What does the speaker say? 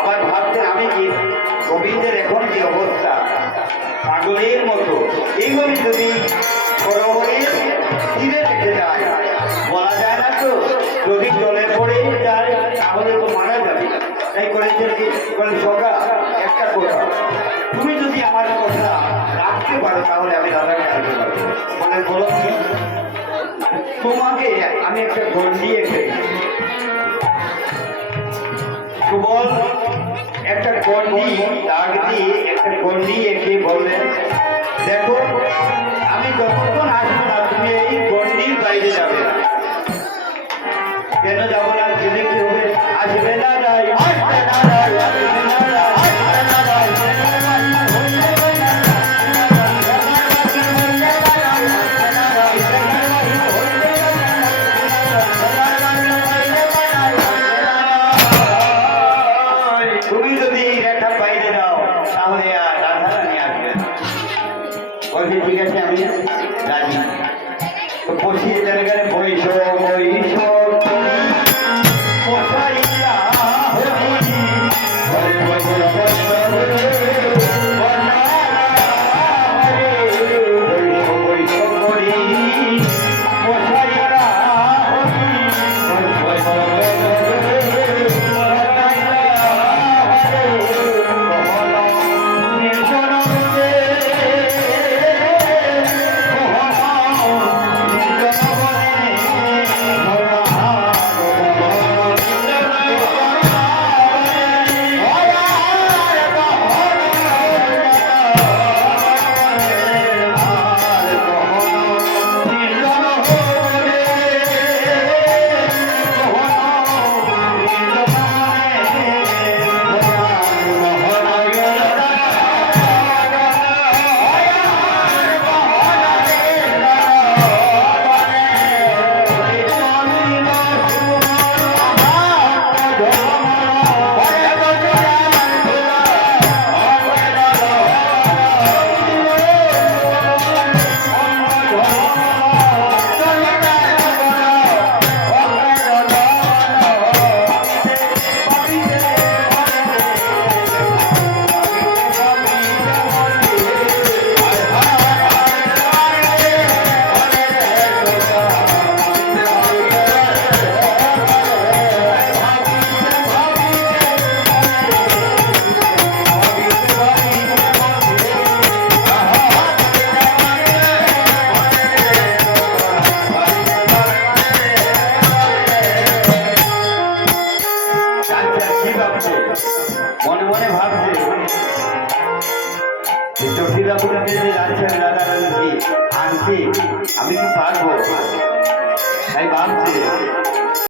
আবার ভাবছেন আমি কি গোবিন্দের এখন যে অবস্থা পাগলের মতো এইগুলি যদি সরোবরের তীরে রেখে যায় বলা যায় না তো যদি জলে পড়ে যায় তাহলে তো মারা যাবে তাই করেছেন কি বলে সখা একটা কথা তুমি যদি আমার কথা রাখতে পারো তাহলে আমি রাধাকে আনতে পারবো বলে বলো কি তোমাকে আমি একটা গন্ডি এঁকে সুবল একটা গন্ডি দাগ দিয়ে একটা গন্ডি এঁকে বললেন দেখো আমি যতক্ষণ আসবো না তুমি এই গন্ডির বাইরে যাবে না কেন যাবো না জেনে কি হবে আসবে না তুমি যদি রেখা বাইরে যাও তাহলে আর রাধা নিয়ে আসবে বলছে ঠিক আছে আমি রাজি তো বসিয়ে জায়গায় বৈশ মনে মনে ভাবছে চটিরাপুরে যাচ্ছেন রাধারানী আনতে আমি কি পারবো তাই ভাবছে